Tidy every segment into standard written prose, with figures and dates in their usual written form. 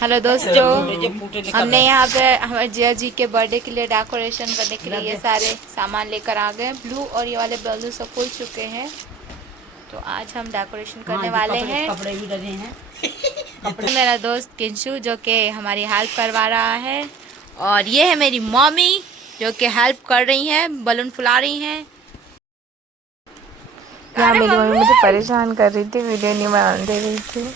Hello दोस्तों, हमने यहाँ पे हमारे जिया जी के बर्थडे के लिए डेकोरेशन करने के लिए ये सारे सामान लेकर आ गए। ब्लू और ये वाले बैलून सब फूल चुके हैं, तो आज हम डेकोरेशन करने वाले हैं। कपड़े भी डले हैं। मेरा दोस्त किंशु जो कि हमारी हेल्प करवा रहा है, और ये है मेरी मम्मी जो कि हेल्प कर रही हैं, बलून फुला रही हैं। यहाँ मेरी मम्मी मुझे परेशान कर रही थी, वीडियो नहीं बना दे रही थी।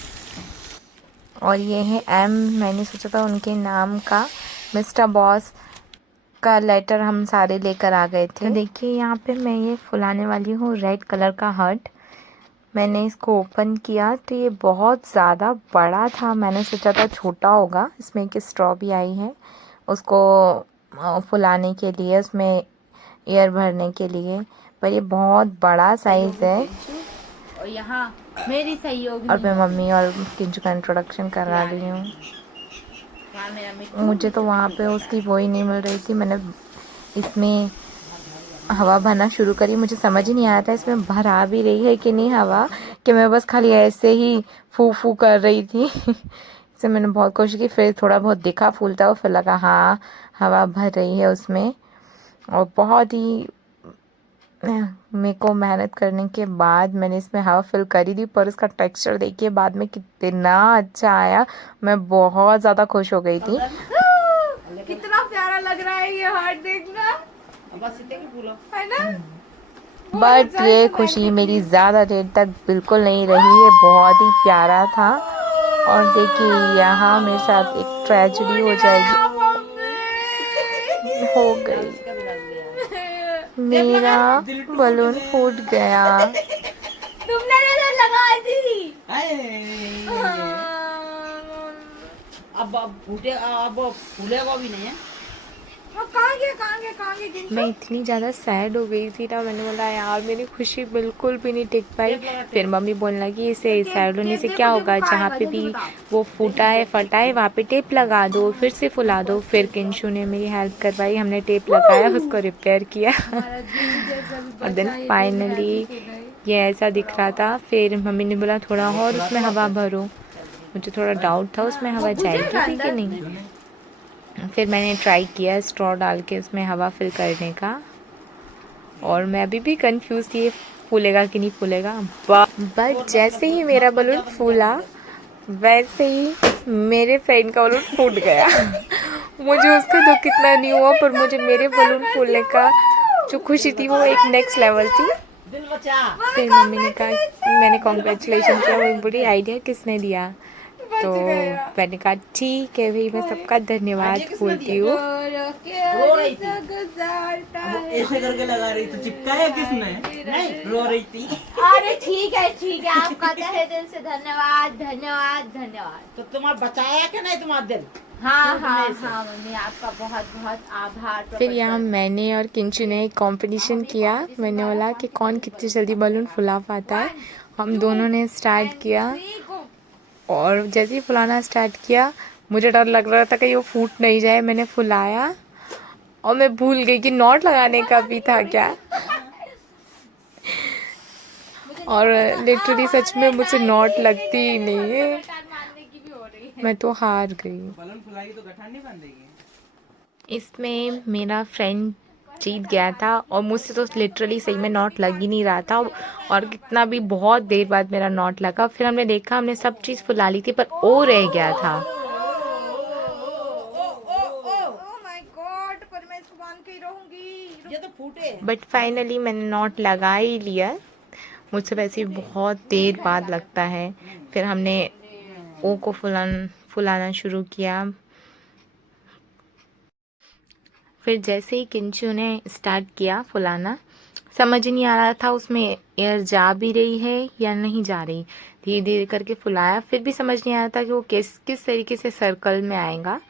और ये है एम, मैंने सोचा था उनके नाम का मिस्टर बॉस का लेटर हम सारे लेकर आ गए थे। तो देखिए यहाँ पे मैं ये फुलाने वाली हूँ रेड कलर का हार्ट। मैंने इसको ओपन किया तो ये बहुत ज़्यादा बड़ा था, मैंने सोचा था छोटा होगा। इसमें एक स्ट्रॉ भी आई है उसको फुलाने के लिए, उसमें एयर भरने के लिए, पर ये बहुत बड़ा साइज़ है। और यहाँ मेरी सहयोगी और मैं मम्मी और किंजू का इंट्रोडक्शन करा रही हूँ। मुझे तो वहाँ पे उसकी वो ही नहीं मिल रही थी। मैंने इसमें हवा भरना शुरू करी, मुझे समझ ही नहीं आया था इसमें भरा भी रही है कि नहीं हवा, कि मैं बस खाली ऐसे ही फू फू कर रही थी। इससे मैंने बहुत कोशिश की, फिर थोड़ा बहुत दिखा फूलता हुआ, फिर लगा हाँ हवा भर रही है उसमें। और बहुत ही मेरे को मेहनत करने के बाद मैंने इसमें हवा फिल करी थी, पर उसका टेक्सचर देखिए बाद में कितना अच्छा आया। मैं बहुत ज़्यादा खुश हो गई थी। कितना प्यारा लग रहा है ये हार्ट, देखना है ना। बट ये खुशी मेरी ज़्यादा देर तक बिल्कुल नहीं रही, ये बहुत ही प्यारा था। और देखिए यहाँ मेरे साथ एक ट्रेजेडी हो जाएगी, हो गई, मेरा बलून फूट गया। तुमने नजर लगाई थी। अब फूलेगा भी नहीं है। कहाँ गया? मैं इतनी ज़्यादा सैड हो गई थी ना, मैंने बोला यार मेरी खुशी बिल्कुल भी नहीं टिक पाई। फिर मम्मी बोलने लगी इसे सैड होने से क्या होगा, जहाँ पे भी वो फूटा है फटा है वहाँ पे टेप लगा दो, फिर से फुला दो। फिर किंशु ने मेरी हेल्प करवाई, हमने टेप लगाया, उसको रिपेयर किया। और देन फाइनली ये ऐसा दिख रहा था। फिर मम्मी ने बोला थोड़ा और उसमें हवा भरो, मुझे थोड़ा डाउट था उसमें हवा जाएगी थी कि नहीं। फिर मैंने ट्राई किया स्ट्रॉ डाल के उसमें हवा फिल करने का, और मैं अभी भी कंफ्यूज थी फूलेगा कि नहीं फूलेगा। बट जैसे ही मेरा बलून फूला वैसे ही मेरे फ्रेंड का बलून फूट गया। मुझे उसका दुख कितना नहीं हुआ, पर मुझे मेरे बलून फूलने का जो खुशी थी वो एक नेक्स्ट लेवल थी। फिर मम्मी ने कहा, मैंने कॉन्ग्रेचुलेशन किया, वो बड़ी आइडिया किसने दिया, तो मैंने कहा ठीक है भाई, मैं सबका धन्यवाद बोलती हूँ। ऐसे करके लगा रही तो चिपकाया किसने? नहीं, रो रही थी। अरे ठीक है, आपका तहे दिल से धन्यवाद। तो तुम्हारा बचाया क्या नहीं तुम्हारा दिल? हाँ मम्मी, आपका बहुत बहुत आभार। फिर यहाँ मैंने और किंचू ने एक कंपटीशन किया। मैंने बोला कि कौन कितनी जल्दी बलून फुला पाता है। हम दोनों ने स्टार्ट किया, और जैसे ही फुलाना स्टार्ट किया मुझे डर लग रहा था कि वो फूट नहीं जाए। मैंने फुलाया और मैं भूल गई कि नॉट लगाने का भी था क्या। और लिटरली सच में मुझसे नॉट लगती ही नहीं है, मैं तो हार गई। बलून फुलाई तो गठान नहीं बांधेगी। इसमें मेरा फ्रेंड जीत गया था, और मुझसे तो लिटरली सही में नॉट लग ही नहीं रहा था। और कितना भी बहुत देर बाद मेरा नॉट लगा। फिर हमने देखा, हमने सब चीज़ फुला ली थी, पर ओ रह गया था। ये तो फूटे। बट फाइनली मैंने नॉट लगा ही लिया। मुझसे वैसे भी बहुत देर बाद लगता है। फिर हमने ओ को फुलाना शुरू किया। फिर जैसे ही किंचू ने स्टार्ट किया फुलाना, समझ ही नहीं आ रहा था उसमें एयर जा भी रही है या नहीं जा रही। धीरे धीरे करके फुलाया, फिर भी समझ नहीं आ रहा था कि वो किस तरीके से सर्कल में आएगा।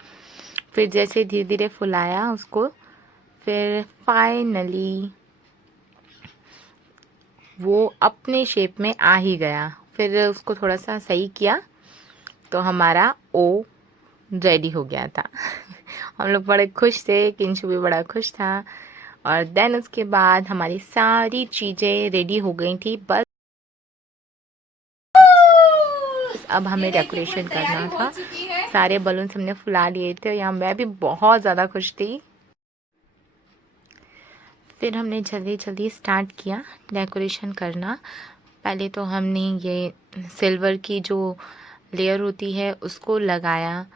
फिर जैसे धीरे धीरे फुलाया उसको, फिर फाइनली वो अपने शेप में आ ही गया। फिर उसको थोड़ा सा सही किया तो हमारा ओ रेडी हो गया था। हम लोग बड़े खुश थे, किंशु भी बड़ा खुश था। और देन उसके बाद हमारी सारी चीज़ें रेडी हो गई थी, बस अब हमें डेकोरेशन करना था। सारे बलून हमने फुला लिए थे। यहाँ मैं भी बहुत ज़्यादा खुश थी। फिर हमने जल्दी जल्दी स्टार्ट किया डेकोरेशन करना। पहले तो हमने ये सिल्वर की जो लेयर होती है उसको लगाया।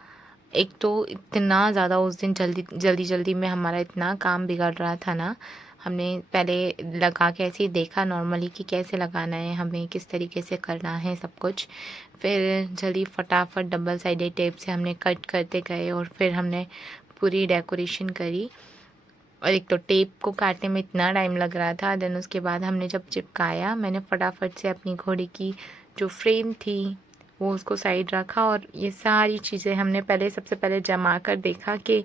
एक तो इतना ज़्यादा उस दिन जल्दी में हमारा इतना काम बिगड़ रहा था ना, हमने पहले लगा के ऐसे ही देखा नॉर्मली कि कैसे लगाना है, हमें किस तरीके से करना है सब कुछ। फिर जल्दी फटाफट डबल साइडेड टेप से हमने कट करते गए और फिर हमने पूरी डेकोरेशन करी। और एक तो टेप को काटने में इतना टाइम लग रहा था। देन उसके बाद हमने जब चिपकाया, मैंने फटाफट से अपनी घोड़े की जो फ्रेम थी वो उसको साइड रखा और ये सारी चीज़ें हमने सबसे पहले जमा कर देखा कि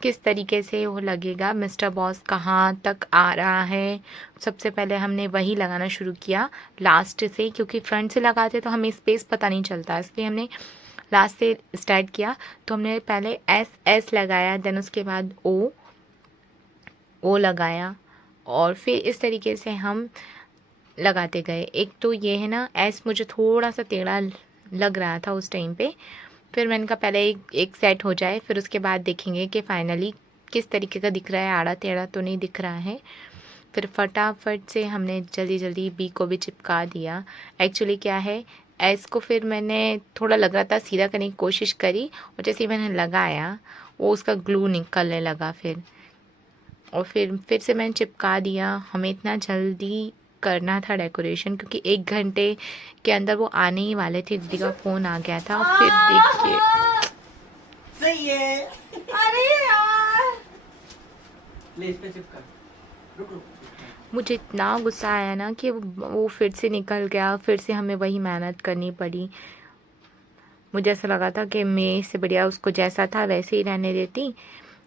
किस तरीके से वो लगेगा, मिस्टर बॉस कहाँ तक आ रहा है। सबसे पहले हमने वही लगाना शुरू किया लास्ट से, क्योंकि फ्रंट से लगाते तो हमें स्पेस पता नहीं चलता, इसलिए हमने लास्ट से स्टार्ट किया। तो हमने पहले एस लगाया, देन उसके बाद ओ लगाया और फिर इस तरीके से हम लगाते गए। एक तो ये है ना, एस मुझे थोड़ा सा टेढ़ा लग रहा था उस टाइम पे। फिर मैंने कहा पहले एक सेट हो जाए, फिर उसके बाद देखेंगे कि फाइनली किस तरीके का दिख रहा है, आड़ा टेढ़ा तो नहीं दिख रहा है। फिर फटाफट से हमने जल्दी बी को भी चिपका दिया। एक्चुअली क्या है, एस को फिर मैंने थोड़ा लग रहा था सीधा करने की कोशिश करी और जैसे ही मैंने लगाया वो उसका ग्लू निकलने लगा फिर से मैंने चिपका दिया। हमें इतना जल्दी करना था डेकोरेशन क्योंकि 1 घंटे के अंदर वो आने ही वाले थे। दीदी का फ़ोन आ गया था। फिर देखिए सही है। अरे यार, ले इस पे चिपका। रुक। मुझे इतना गुस्सा आया ना कि वो फिर से निकल गया, फिर से हमें वही मेहनत करनी पड़ी। मुझे ऐसा लगा था कि मैं इससे बढ़िया उसको जैसा था वैसे ही रहने देती,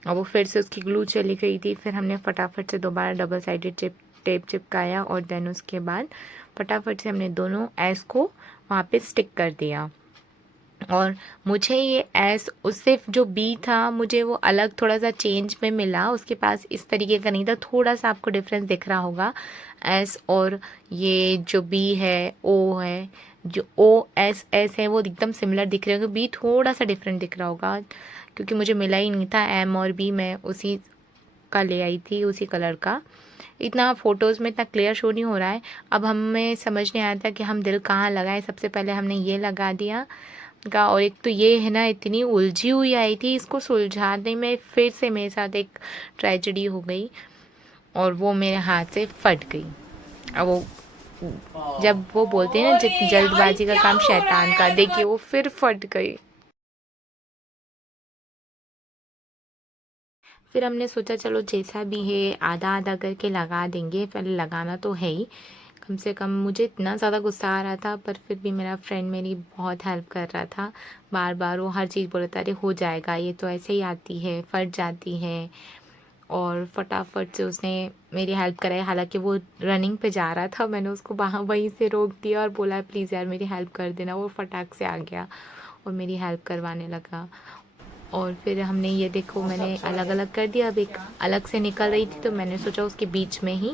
और वो फिर से उसकी ग्लू चली गई थी। फिर हमने फटाफट से दोबारा डबल साइडेड टेप चिपकाया और देन उसके बाद फटाफट से हमने दोनों एस को वहाँ पे स्टिक कर दिया। और मुझे ये एस उससे जो बी था मुझे वो अलग थोड़ा सा चेंज में मिला, उसके पास इस तरीके का नहीं था। थोड़ा सा आपको डिफरेंस दिख रहा होगा, एस और ये जो बी है ओ है, जो ओ एस एस है वो एकदम सिमिलर दिख रहे होंगे, बी थोड़ा सा डिफरेंट दिख रहा होगा क्योंकि मुझे मिला ही नहीं था। एम और बी मैं उसी का ले आई थी, उसी कलर का। इतना फ़ोटोज़ में इतना क्लियर शो नहीं हो रहा है। अब हमें समझ नहीं आया था कि हम दिल कहाँ लगाएं। सबसे पहले हमने ये लगा दिया का, और एक तो ये है ना इतनी उलझी हुई आई थी, इसको सुलझाने में फिर से मेरे साथ एक ट्रेजेडी हो गई और वो मेरे हाथ से फट गई। अब वो जब वो बोलते हैं ना जल्दबाजी का काम शैतान का, देखिए वो फिर फट गई। फिर हमने सोचा चलो जैसा भी है आधा आधा करके लगा देंगे, पहले लगाना तो है ही कम से कम। मुझे इतना ज़्यादा गुस्सा आ रहा था पर फिर भी मेरा फ्रेंड मेरी बहुत हेल्प कर रहा था। बार बार वो हर चीज़ बोल रहा था, अरे हो जाएगा, ये तो ऐसे ही आती है, फट जाती है। और फटाफट से उसने मेरी हेल्प कराई। हालांकि वो रनिंग पे जा रहा था, मैंने उसको वहीं से रोक दिया और बोला प्लीज़ यार मेरी हेल्प कर देना। वो फटाक से आ गया और मेरी हेल्प करवाने लगा। और फिर हमने ये देखो मैंने अलग अलग कर दिया। अब एक अलग से निकल रही थी तो मैंने सोचा उसके बीच में ही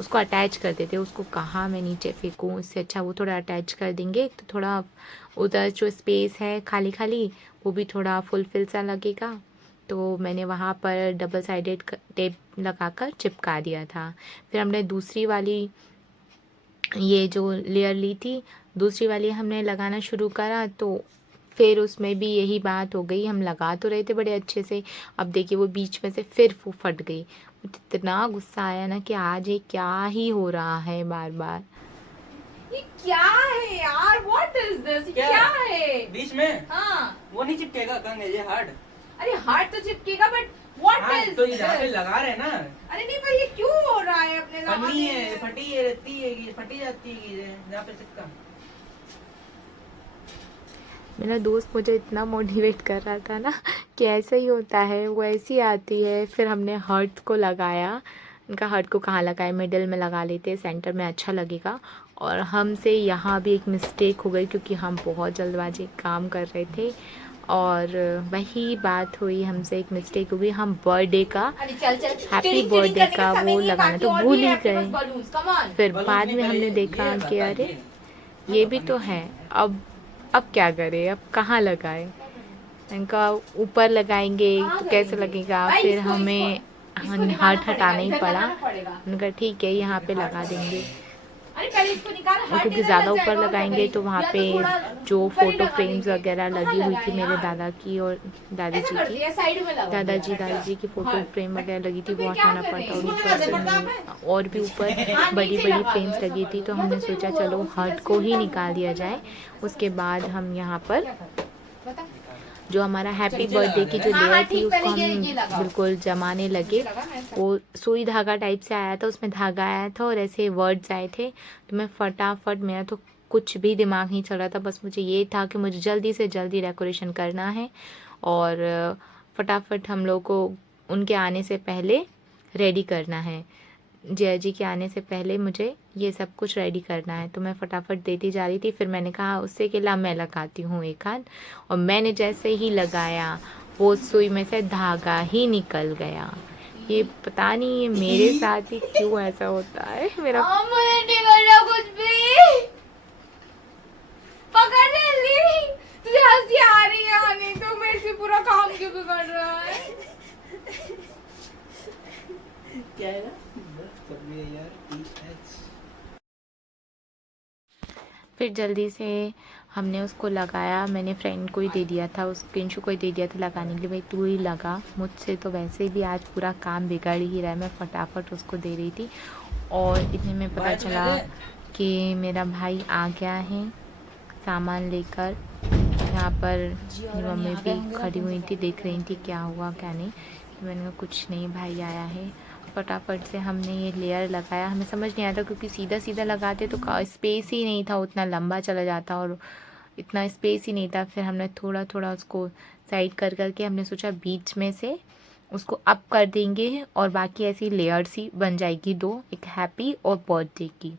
उसको अटैच कर देते। उसको कहाँ मैं नीचे फेंकूँ, इससे अच्छा वो थोड़ा अटैच कर देंगे तो थोड़ा उधर जो स्पेस है खाली खाली वो भी थोड़ा फुलफिल सा लगेगा। तो मैंने वहाँ पर डबल साइडेड टेप लगाकर चिपका दिया था। फिर हमने दूसरी वाली ये जो लेयर ली थी, दूसरी वाली हमने लगाना शुरू करा तो फिर उसमें भी यही बात हो गई। हम लगा तो रहे थे बड़े अच्छे से, अब देखिए वो बीच में से फिर वो फट गई। मुझे इतना गुस्सा आया ना कि आज ये क्या ही हो रहा है बार बार। ये क्या है यार, व्हाट इज दिस, क्या है बीच में? हाँ, वो नहीं चिपकेगा, कंग है ये हार्ड। अरे हार्ड तो चिपकेगा बट व्हाट इज तो यहाँ पे लगा रहे ना। अरे नहीं पर ये क्यों हो रहा है अपने पन्नी है, फटी है, रहती है, ये फटी जाती है यहाँ पे चिपका। मेरा दोस्त मुझे इतना मोटिवेट कर रहा था ना कि ऐसा ही होता है, वो ऐसी आती है। फिर हमने हर्ट को लगाया। इनका हर्ट को कहाँ लगाए, मिडिल में लगा लेते, सेंटर में अच्छा लगेगा। और हमसे यहाँ भी एक मिस्टेक हो गई क्योंकि हम बहुत जल्दबाजी काम कर रहे थे और वही बात हुई, हमसे एक मिस्टेक हो गई। हम बर्थडे का हैप्पी बर्थडे का वो लगाना तो भूल ही गए। फिर बाद में हमने देखा कि अरे ये भी तो है, अब क्या करें, अब कहाँ लगाए। इनका ऊपर लगाएंगे तो कैसे लगेगा, फिर हमें हाथ हटाना ही पड़ा। उनका ठीक है यहाँ पे लगा देंगे, क्योंकि ज़्यादा ऊपर लगाएंगे तो वहाँ पे जो फ़ोटो फ्रेम्स वगैरह लगी हुई थी मेरे दादा की और दादी जी की, दादाजी की फ़ोटो फ्रेम वगैरह लगी थी, वो हटाना पड़ता। और ऊपर से और भी ऊपर बड़ी बड़ी फ्रेम्स लगी थी, तो हमने सोचा चलो हर्ट को ही निकाल दिया जाए। उसके बाद हम यहाँ पर जो हमारा हैप्पी बर्थडे की जो लेयर थी उसको हम बिल्कुल जमाने लगे। वो सुई धागा टाइप से आया था, उसमें धागा आया था और ऐसे वर्ड्स आए थे, तो मैं फटाफट, मेरा तो कुछ भी दिमाग नहीं चल रहा था, बस मुझे ये था कि मुझे जल्दी से जल्दी डेकोरेशन करना है और फटाफट हम लोग को उनके आने से पहले रेडी करना है। जया जी के आने से पहले मुझे ये सब कुछ रेडी करना है, तो मैं फटाफट देती जा रही थी। फिर मैंने कहा उससे के ला मैं लगाती हूँ एक हाथ, और मैंने जैसे ही लगाया वो सुई में से धागा ही निकल गया। ये पता नहीं ये मेरे साथ ही क्यों ऐसा होता है। मेरा मुझे नहीं करना कुछ भी, पकड़ ली। तुझे हंसी आ रही है आने, तो मेरे से पूरा काम क्यों बिगड़ रहा है? क्या है ना? फिर जल्दी से हमने उसको लगाया। मैंने फ्रेंड को ही दे दिया था, उस किंशु को ही दे दिया था लगाने के लिए, भाई तू ही लगा। मुझसे तो वैसे भी आज पूरा काम बिगड़ ही रहा है, मैं फटाफट उसको दे रही थी। और इतने में पता चला कि मेरा भाई आ गया है सामान लेकर। यहाँ पर मम्मी भी खड़ी हुई थी, देख रही थी क्या हुआ क्या नहीं। मैंने कहा कुछ नहीं, भाई आया है। फटाफट से हमने ये लेयर लगाया। हमें समझ नहीं आया था क्योंकि सीधा सीधा लगाते तो स्पेस ही नहीं था, उतना लंबा चला जाता और इतना स्पेस ही नहीं था। फिर हमने थोड़ा थोड़ा उसको साइड कर करके हमने सोचा बीच में से उसको अप कर देंगे और बाकी ऐसी लेयर्स ही बन जाएगी दो, एक हैप्पी और बर्थडे की।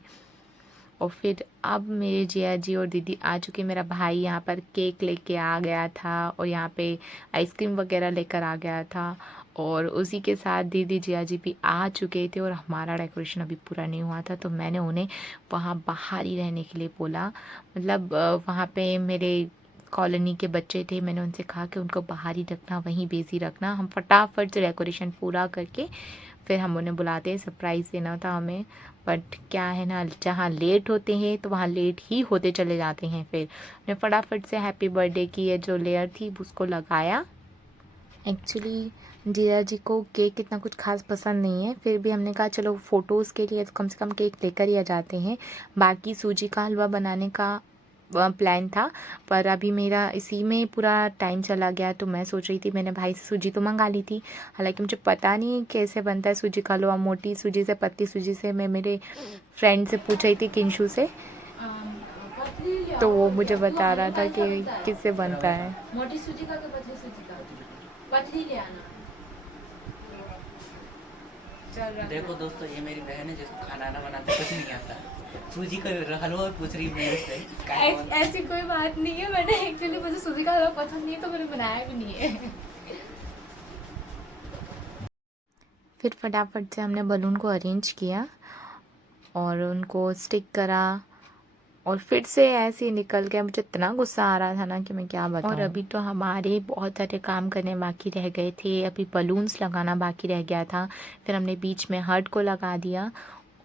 और फिर अब मेरे जिया जी और दीदी आ चुके। मेरा भाई यहाँ पर केक लेके आ गया था और यहाँ पे आइसक्रीम वगैरह लेकर आ गया था, और उसी के साथ दीदी जिया जी भी आ चुके थे। और हमारा डेकोरेशन अभी पूरा नहीं हुआ था, तो मैंने उन्हें वहाँ बाहर ही रहने के लिए बोला। मतलब वहाँ पे मेरे कॉलोनी के बच्चे थे, मैंने उनसे कहा कि उनको बाहर ही रखना, वहीं बिजी रखना। हम फटाफट से डेकोरेशन पूरा करके फिर हम उन्हें बुलाते हैं, सरप्राइज़ देना था हमें। बट क्या है ना, जहाँ लेट होते हैं तो वहाँ लेट ही होते चले जाते हैं। फिर मैं फटाफट से हैप्पी बर्थडे की ये जो लेयर थी उसको लगाया। एक्चुअली जिया जी को केक इतना कुछ खास पसंद नहीं है, फिर भी हमने कहा चलो फ़ोटोज़ के लिए तो कम से कम केक लेकर ही आ जाते हैं। बाकी सूजी का हलवा बनाने का प्लान था, पर अभी मेरा इसी में पूरा टाइम चला गया। तो मैं सोच रही थी, मैंने भाई से सूजी तो मंगा ली थी, हालांकि मुझे पता नहीं कैसे बनता है सूजी का हलवा, मोटी सूजी से पतली सूजी से। मैं मेरे फ्रेंड से पूछ रही थी किंशु से, तो वो मुझे बता रहा था कि किससे बनता है। मोटी सूजी का पतली सूजी का? पतली ले आना। देखो दोस्तों, ये मेरी बहन है जिसको खाना ना बनाते कुछ नहीं आता। सूजी का हलवा पूछ रही मेरे से। ऐसी कोई बात नहीं है, मैंने एक्चुअली मुझे सूजी का हलवा पसंद नहीं है तो मैंने बनाया भी नहीं है। फिर फटाफट से हमने बलून को अरेंज किया और उनको स्टिक करा, और फिर से ऐसे ही निकल गया। मुझे इतना गुस्सा आ रहा था ना कि मैं क्या बताऊं। और अभी तो हमारे बहुत सारे काम करने बाकी रह गए थे, अभी बलून्स लगाना बाकी रह गया था। फिर हमने बीच में हार्ट को लगा दिया,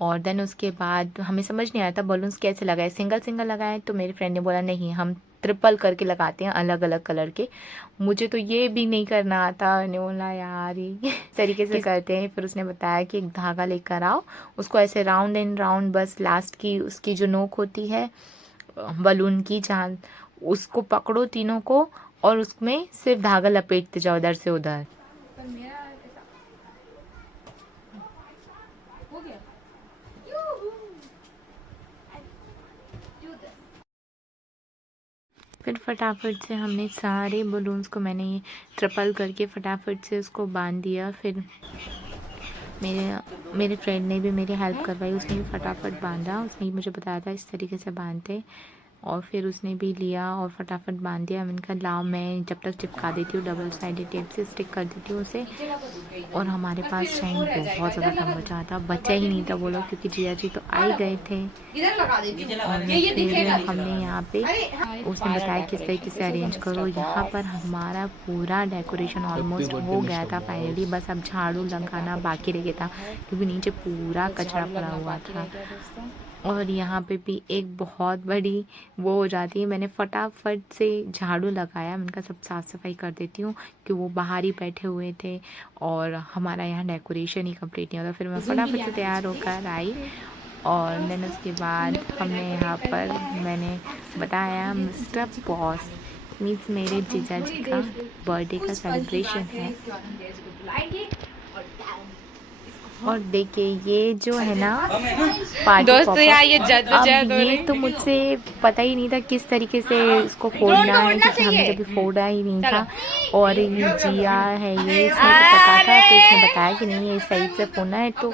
और देन उसके बाद हमें समझ नहीं आया था बलून्स कैसे लगाए, सिंगल सिंगल लगाए। तो मेरे फ्रेंड ने बोला नहीं, हम ट्रिपल करके लगाते हैं, अलग अलग कलर के। मुझे तो ये भी नहीं करना आता। मैंने बोला यार ये इस तरीके से करते हैं। फिर उसने बताया कि एक धागा लेकर आओ, उसको ऐसे राउंड एंड राउंड, बस लास्ट की उसकी जो नोक होती है बलून की, जहाँ उसको पकड़ो तीनों को और उसमें सिर्फ धागा लपेटते जाओ इधर से उधर। फिर फटाफट से हमने सारे बलून्स को, मैंने ये ट्रिपल करके फटाफट से उसको बांध दिया। फिर मेरे फ्रेंड ने भी मेरी हेल्प करवाई, उसने भी फटाफट बांधा। उसने मुझे बताया था इस तरीके से बांधते। और फिर उसने भी लिया और फटाफट बांध दिया। मैंने कहा लाओ मैं जब तक चिपका देती हूँ, डबल साइडेड टेप से स्टिक कर देती हूँ उसे। और हमारे पास टाइम बहुत ज़्यादा कम बचा था, बचा ही नहीं था वो लोग, क्योंकि जिया जी तो आ ही गए थे। और फिर हमने यहाँ पे उसने बताया किस तरीके से अरेंज करो। यहाँ पर हमारा पूरा डेकोरेशन ऑलमोस्ट हो गया था फाइनली, बस अब झाड़ू लगाना बाकी रह गया था क्योंकि नीचे पूरा कचरा पड़ा हुआ था। और यहाँ पे भी एक बहुत बड़ी वो हो जाती है, मैंने फटाफट से झाड़ू लगाया, मैंने कहा सब साफ़ सफाई कर देती हूँ कि वो बाहर ही बैठे हुए थे और हमारा यहाँ डेकोरेशन ही कंप्लीट नहीं होता। फिर मैं फटाफट से तैयार होकर आई और देन उसके बाद हमने यहाँ पर मैंने बताया मिस्टर बॉस मीन्स मेरे जीजा जी का बर्थडे का सेलिब्रेशन है। और देखिए ये जो है ना पार्टी दोस्तों यार ये जद्दोजहद हो ये रही तो मुझसे पता ही नहीं था किस तरीके से इसको फोड़ना है, क्योंकि हमने कभी फोड़ा ही नहीं था। और ये जिया है ये इसने तो पता था, तो इसने बताया कि नहीं ये सही से फोड़ना है। तो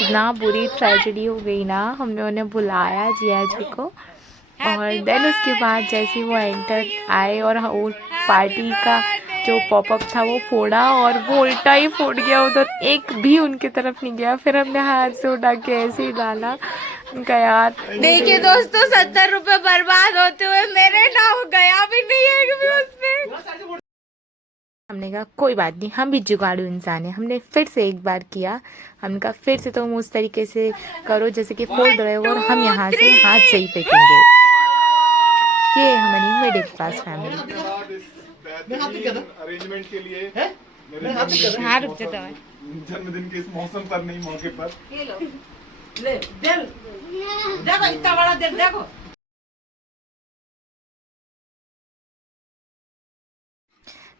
इतना बुरी ट्रेजेडी हो गई ना, हमने उन्हें बुलाया जिया जी को और देन उसके बाद जैसे वो एंटर आए और वो पार्टी का जो पॉपअप था वो फोड़ा और वो उल्टा ही फूट गया, उधर एक भी उनकी तरफ नहीं गया। फिर हमने हाथ से उठा के ऐसे ही डाला। उनका यार देखिए दोस्तों 70 रुपए बर्बाद होते हुए मेरे नाम गया भी नहीं है कभी उसमें। हमने कहा कोई बात नहीं, हम भी जुगाड़ू इंसान है। हमने फिर से एक बार किया, हमने कहा फिर से तुम उस तरीके से करो जैसे कि फोड़ रहे हो और हम यहाँ से हाथ से ही फेंकेंगे। ये हमारी मिडिल क्लास फैमिली। अरेंजमेंट के लिए मेरे जन्मदिन के इस मौसम पर नहीं मौके पर ले दिल देखो इतना बड़ा दिल देखो।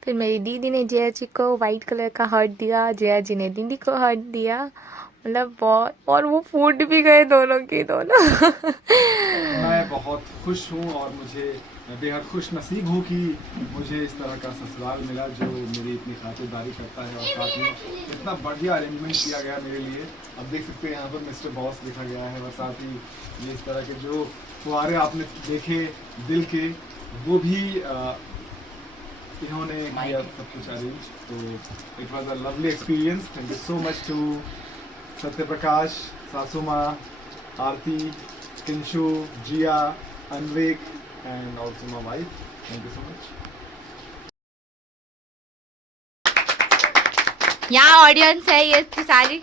फिर मेरी दीदी ने जिया जी को वाइट कलर का हार्ट दिया, जिया जी ने दीदी को हार्ट दिया, मतलब बहुत, और वो फूट भी गए दोनों के दोनों। मैं बहुत खुश हूँ और मुझे बेहद खुश नसीब हूँ कि मुझे इस तरह का ससुराल मिला जो मेरी इतनी खातिरदारी करता है और साथ में इतना बढ़िया अरेंजमेंट किया गया मेरे लिए। अब देख सकते हैं यहाँ पर मिस्टर बॉस लिखा गया है और साथ ही ये इस तरह के जो फुहारे आपने देखे दिल के वो भी इन्होंने किया सब कुछ अरेंज। तो it was a lovely experience. Thank you so much to Satya Prakash, सासू माँ, आरती, किंशु, जिया, अनवेक and also my wife. Thank you so much. यहाँ ऑडियंस है ये सारी।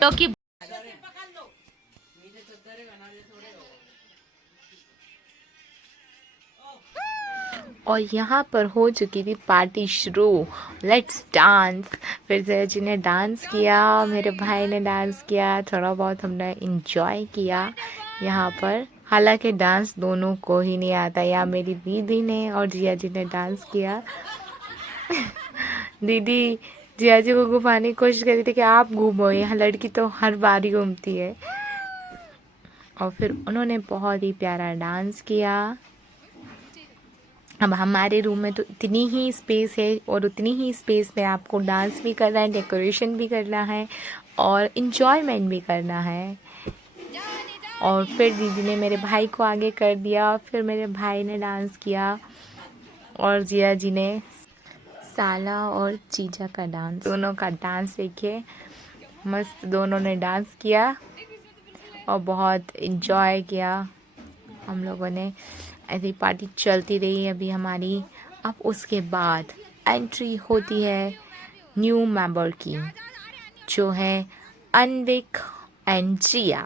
तो कि और यहाँ पर हो चुकी थी पार्टी शुरू, लेट्स डांस। फिर जया जी ने डांस किया, मेरे भाई ने डांस किया, थोड़ा बहुत हमने इंजॉय किया यहाँ पर। हालांकि डांस दोनों को ही नहीं आता, या मेरी दीदी ने और जिया जी ने डांस किया। दीदी जिया जी को घुमाने की कोशिश करी थी कि आप घूमो, यहाँ लड़की तो हर बार ही घूमती है। और फिर उन्होंने बहुत ही प्यारा डांस किया। अब हमारे रूम में तो इतनी ही स्पेस है और उतनी ही स्पेस में आपको डांस भी करना है, डेकोरेशन भी करना है और इन्जॉयमेंट भी करना है। और फिर दीदी ने मेरे भाई को आगे कर दिया, फिर मेरे भाई ने डांस किया और जिया जी ने साला और चीजा का डांस, दोनों का डांस देखिए मस्त, दोनों ने डांस किया और बहुत इन्जॉय किया हम लोगों ने। ऐसी पार्टी चलती रही अभी हमारी। अब उसके बाद एंट्री होती है न्यू मेंबर की, जो है अनविक एंड जिया।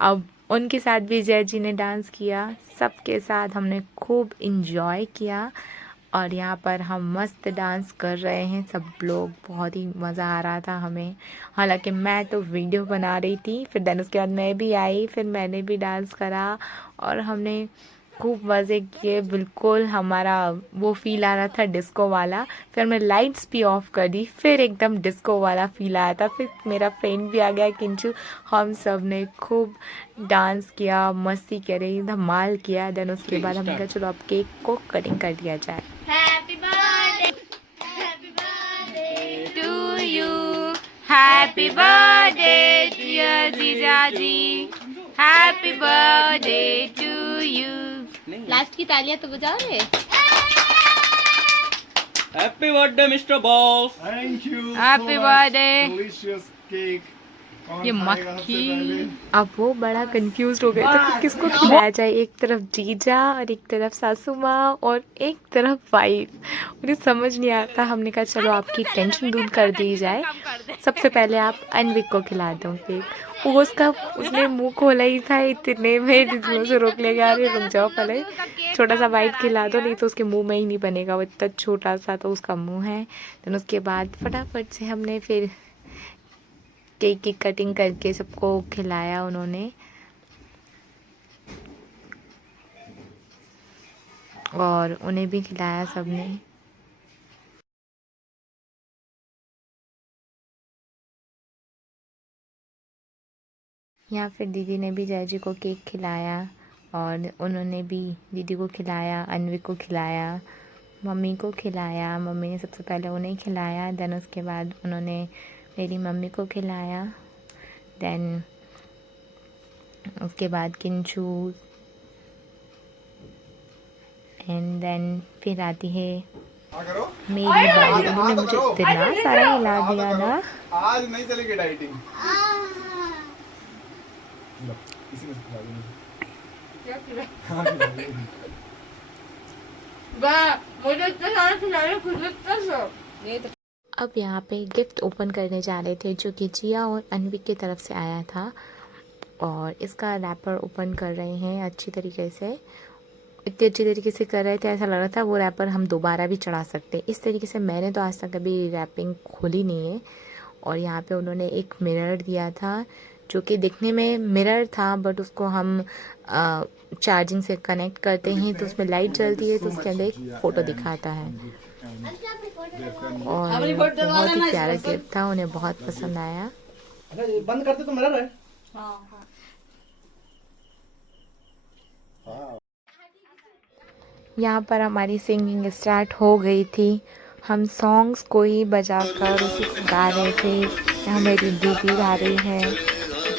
अब उनके साथ भी जय जी ने डांस किया, सबके साथ हमने खूब इंजॉय किया और यहाँ पर हम मस्त डांस कर रहे हैं सब लोग, बहुत ही मज़ा आ रहा था हमें। हालांकि मैं तो वीडियो बना रही थी, फिर देन उसके बाद मैं भी आई, फिर मैंने भी डांस करा और हमने खूब मज़े किए। बिल्कुल हमारा वो फील आ रहा था डिस्को वाला। फिर हमने लाइट्स भी ऑफ कर दी, फिर एकदम डिस्को वाला फील आया था। फिर मेरा फ्रेंड भी आ गया किंचू, हम सब ने खूब डांस किया, मस्ती करी, धमाल किया। देन उसके बाद हमने कहा चलो अब केक को कटिंग कर दिया जाए। Happy birthday to you, happy birthday dear जीजाजी, happy birthday to you. Last की तालियां तो बजाओ रे। Happy birthday mister boss. Thank you. Happy birthday। Delicious cake. ये मक्खी। अब वो बड़ा कंफ्यूज हो गए थे कि किसको खिलाया जाए, एक तरफ जीजा और एक तरफ सासू माँ और एक तरफ वाइफ। मुझे समझ नहीं आता, हमने कहा चलो आपकी टेंशन दूर कर दी जाए। सबसे पहले आप अनविक को खिला दो केक। वो उसने मुंह खोला ही था, इतने में दीदियों से रोक ले गया, अरे रुक जाओ पहले छोटा सा बाइट खिला दो, नहीं तो उसके मुंह में ही नहीं बनेगा, वो इतना छोटा सा तो उसका मुंह है। देन उसके बाद फटाफट से हमने फिर केक की कटिंग करके सबको खिलाया उन्होंने। और उन्हें भी खिलाया सबने। यहाँ फिर दीदी ने भी जय जी को केक खिलाया और उन्होंने भी दीदी को खिलाया, अनविक को खिलाया, मम्मी को खिलाया। मम्मी ने सबसे पहले उन्हें खिलाया, देन उसके बाद उन्होंने मेरी मम्मी को खिलाया, देन उसके बाद किंचू, एंड देन फिर आती है मेरी बारी। उन्होंने मुझे इतना सारा हिला दिया ना। आज नहीं चलेगी डाइटिंग। इसी में खिला दूंगा। क्या खिला? हाँ, खिला दूंगा। मुझे इतना सारा खिलाया, खुद इतना सब। ये तो अब यहाँ पे गिफ्ट ओपन करने जा रहे थे जो कि जिया और अनविक की तरफ से आया था, और इसका रैपर ओपन कर रहे हैं अच्छी तरीके से। इतनी अच्छी तरीके से कर रहे थे, ऐसा लग रहा था वो रैपर हम दोबारा भी चढ़ा सकते। इस तरीके से मैंने तो आज तक कभी रैपिंग खोली नहीं है। और यहाँ पे उन्होंने एक मिरर दिया था जो कि दिखने में मिरर था, बट उसको हम चार्जिंग से कनेक्ट करते हैं तो उसमें लाइट जलती है, तो उसके अंदर एक फ़ोटो दिखाता है। और बहुत ही प्यारा गिफ्ट था, उन्हें बहुत पसंद आया। बंद करते तो मिरर है। यहाँ पर हमारी सिंगिंग स्टार्ट हो गई थी। हम सॉन्ग्स को ही बजाकर उसे गा रहे थे। यहाँ मेरी दीदी गा रही है,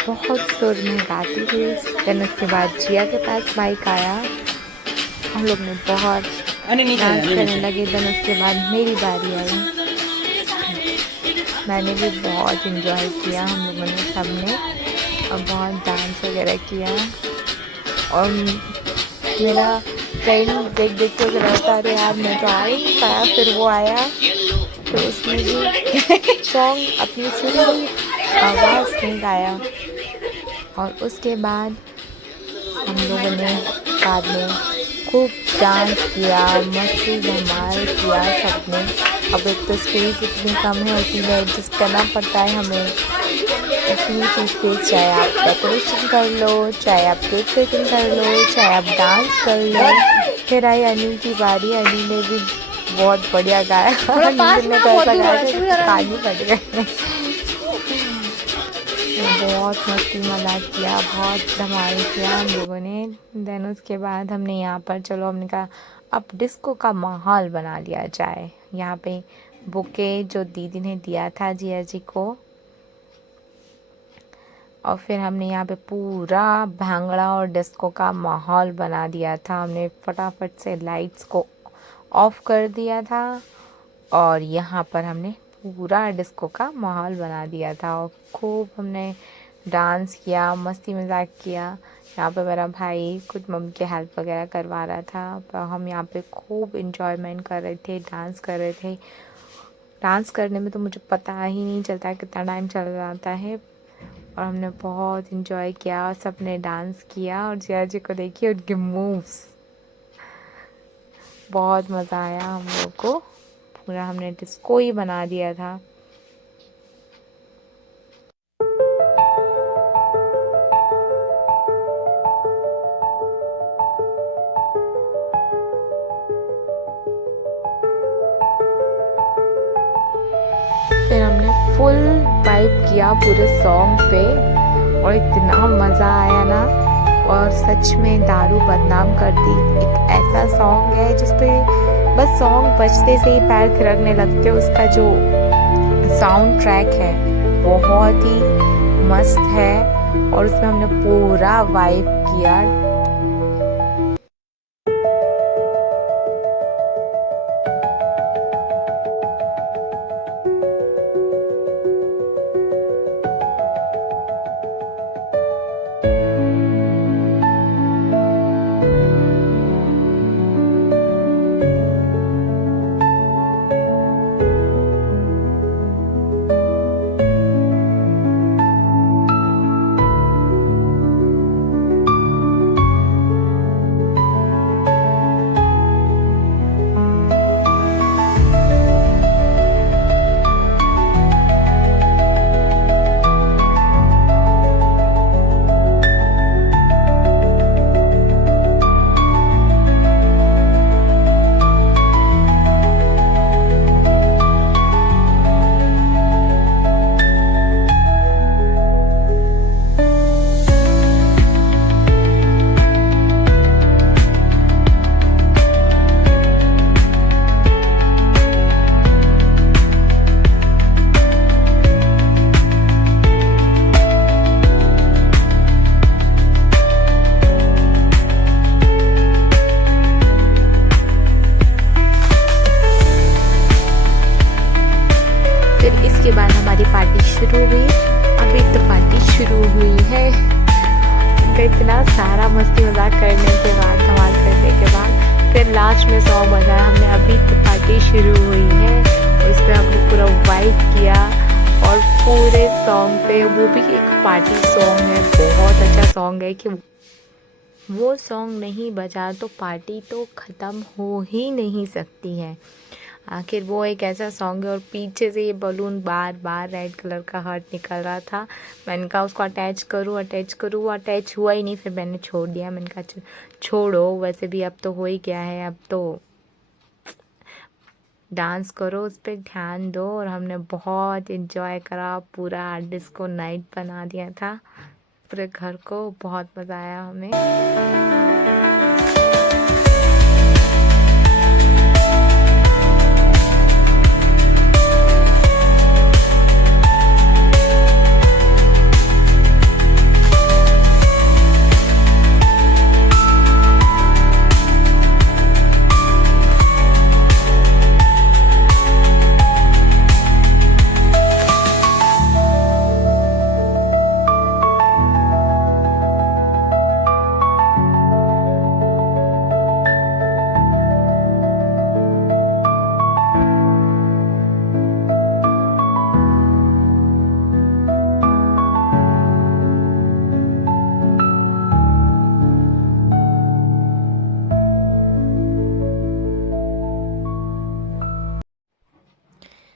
बहुत सुर में गाती हुई। देन उसके बाद जिया के पास माइक आया, हम लोग ने बहुत डांस करने लगे। देन उसके बाद मेरी बारी आई, मैंने भी बहुत इंजॉय किया, हम लोगों ने सबने, और बहुत डांस वगैरह किया। और मेरा फ्रेंड देख देख के रहता, अरे यार मैं तो आ ही नहीं पाया। फिर वो आया, फिर उसने भी सॉन्ग अपनी सुरीली आवाज़ में गाया। और उसके बाद हम लोगों ने बाद में खूब डांस किया, मस्ती धमाल किया सबने। अब एक तो स्पेस इतनी कम है, उसी में एडजस्ट करना पड़ता है हमें। इतनी सी स्पेस, चाहे आप डेकोरेशन कर लो, चाहे आप केक कटिंग कर लो, चाहे आप डांस कर लो। फिर आई अनिल की बारी, अनिल ने भी बहुत बढ़िया गाया। अनिल ने तो ऐसा गाया कि कानी फट गए। बहुत मस्ती मजाक किया, बहुत धमाल किया हम लोगों ने। देन उसके बाद हमने यहाँ पर, चलो हमने कहा अब डिस्को का माहौल बना लिया जाए। यहाँ पे बुके जो दीदी ने दिया था जिया जी को, और फिर हमने यहाँ पे पूरा भांगड़ा और डिस्को का माहौल बना दिया था। हमने फटाफट से लाइट्स को ऑफ कर दिया था और यहाँ पर हमने पूरा डिस्को का माहौल बना दिया था। और खूब हमने डांस किया, मस्ती मजाक किया। यहाँ पे मेरा भाई खुद मम्मी की हेल्प वगैरह करवा रहा था, पर हम यहाँ पे खूब इंजॉयमेंट कर रहे थे, डांस कर रहे थे। डांस करने में तो मुझे पता ही नहीं चलता कितना टाइम चल जाता है। और हमने बहुत इंजॉय किया और सब ने डांस किया। और जिया जी को देखिए, उनके मूव्स, बहुत मज़ा आया हम लोग को। पूरा हमने डिस्को ही बना दिया था। फिर हमने फुल वाइब किया पूरे सॉन्ग पे और इतना मज़ा आया ना। और सच में दारू बदनाम करती एक ऐसा सॉन्ग है जिस पे बस सॉन्ग बजते से ही पैर थिरकने लगते। उसका जो साउंड ट्रैक है बहुत ही मस्त है और उसमें हमने पूरा वाइब किया। फिर इसके बाद हमारी पार्टी शुरू हुई। अभी तो पार्टी शुरू हुई है। तो इतना सारा मस्ती मजाक करने के बाद, धमाल करने के बाद फिर लास्ट में सॉन्ग बजा। हमने अभी तो पार्टी शुरू हुई है और इस पर हमने पूरा वाइब किया और पूरे सॉन्ग पे, वो भी एक पार्टी सॉन्ग है, बहुत अच्छा सॉन्ग है कि वो सॉन्ग नहीं बजा तो पार्टी तो ख़त्म हो ही नहीं सकती है। आखिर वो एक ऐसा सॉन्ग है और पीछे से ये बलून बार बार रेड कलर का हार्ट निकल रहा था। मैंने कहा उसको अटैच करूँ, वो अटैच हुआ ही नहीं। फिर मैंने छोड़ दिया। मैंने कहा छोड़ो, वैसे भी अब तो हो ही गया है, अब तो डांस करो, उस पर ध्यान दो। और हमने बहुत इन्जॉय करा, पूरा डिस्को नाइट बना दिया था पूरे घर को। बहुत मज़ा आया हमें।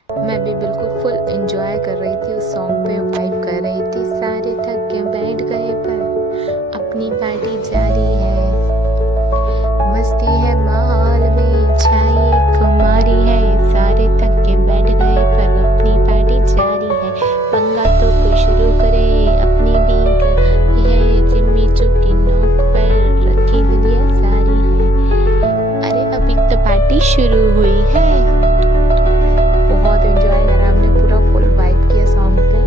मैं भी बिल्कुल फुल एंजॉय कर रही थी, उस सॉन्ग पे वाइब कर रही थी। सारे थक के बैठ गए पर अपनी पार्टी जारी है। मस्ती है माहौल में छाई खुमारी है। सारे थक के बैठ गए पर अपनी पार्टी जारी है। पंगा तो कोई शुरू करे, अपनी भी करनी है। जिम्मी चुपकी नोक पर रखी दुनिया सारी है। अरे अभी तो पार्टी शुरू हुई है। बहुत एंजॉय करा हमने, पूरा फुल वाइब किया सॉन्ग पे।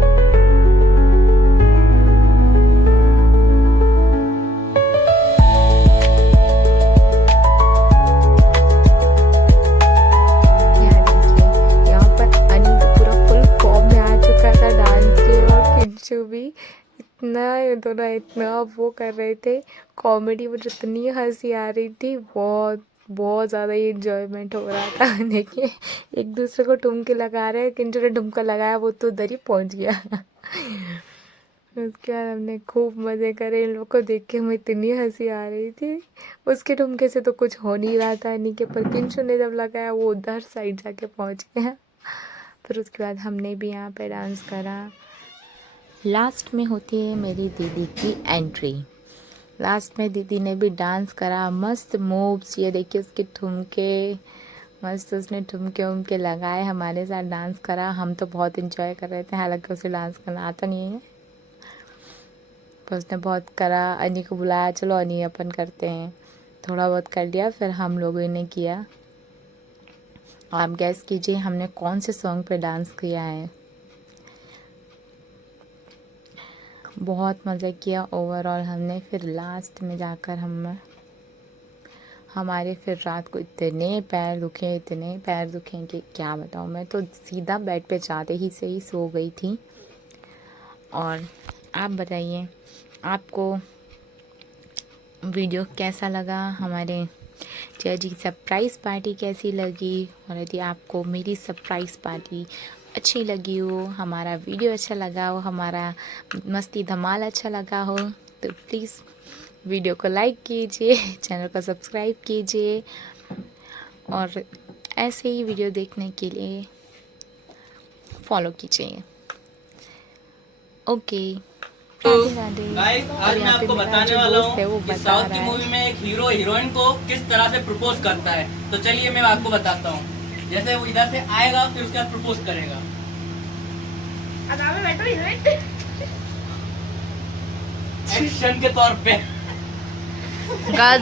यहाँ पर अनी तो पूरा फुल फॉर्म में आ चुका था डांस के, और किंचू भी इतना, ये दोनों इतना वो कर रहे थे कॉमेडी, मुझे इतनी हंसी आ रही थी, बहुत बहुत ज़्यादा ही इंजॉयमेंट हो रहा था। देखिए एक दूसरे को ठुमके लगा रहे हैं। किंचू ने ठुमका लगाया, वो तो उधर ही पहुंच गया। उसके बाद हमने खूब मज़े करे। इन लोग को देख के हमें इतनी हंसी आ रही थी। उसके ठुमके से तो कुछ हो नहीं रहा था नहीं के, पर किंचू ने जब लगाया वो उधर साइड जाके पहुंच गया। फिर उसके बाद हमने भी यहाँ पे डांस करा। लास्ट में होती है मेरी दीदी की एंट्री। लास्ट में दीदी ने भी डांस करा, मस्त मूव्स, ये देखिए उसके ठुमके, मस्त उसने ठुमके उमके लगाए, हमारे साथ डांस करा। हम तो बहुत एंजॉय कर रहे थे, हालांकि उसे डांस करना आता नहीं है, पर उसने बहुत करा। अनी को बुलाया, चलो अनी अपन करते हैं, थोड़ा बहुत कर लिया। फिर हम लोगों ने किया। आप गैस कीजिए हमने कौन से सॉन्ग पे डांस किया है। बहुत मज़ा किया ओवरऑल हमने। फिर लास्ट में जाकर हमारे फिर रात को इतने पैर दुखे कि क्या बताऊँ। मैं तो सीधा बेड पे जाते ही से ही सो गई थी। और आप बताइए आपको वीडियो कैसा लगा, हमारे जिया जी की सरप्राइज़ पार्टी कैसी लगी, और यदि आपको मेरी सरप्राइज़ पार्टी अच्छी लगी हो, हमारा वीडियो अच्छा लगा हो, हमारा मस्ती धमाल अच्छा लगा हो, तो प्लीज़ वीडियो को लाइक कीजिए, चैनल को सब्सक्राइब कीजिए, और ऐसे ही वीडियो देखने के लिए फॉलो कीजिए। ओके, राधे राधे। गाइस और आज मैं यहाँ पे आपको मेरा बताने जो वाला दोस्त है वो हूँ कि बता साउथ रहा की है। मूवी में एक हीरो हीरोइन को किस तरह से प्रपोज करता है। तो चलिए मैं आपको बताता हूँ। जैसे वो इधर से आएगा फिर उसके बाद प्रपोज करेगा। एक्शन के तौर पे गर्ल्स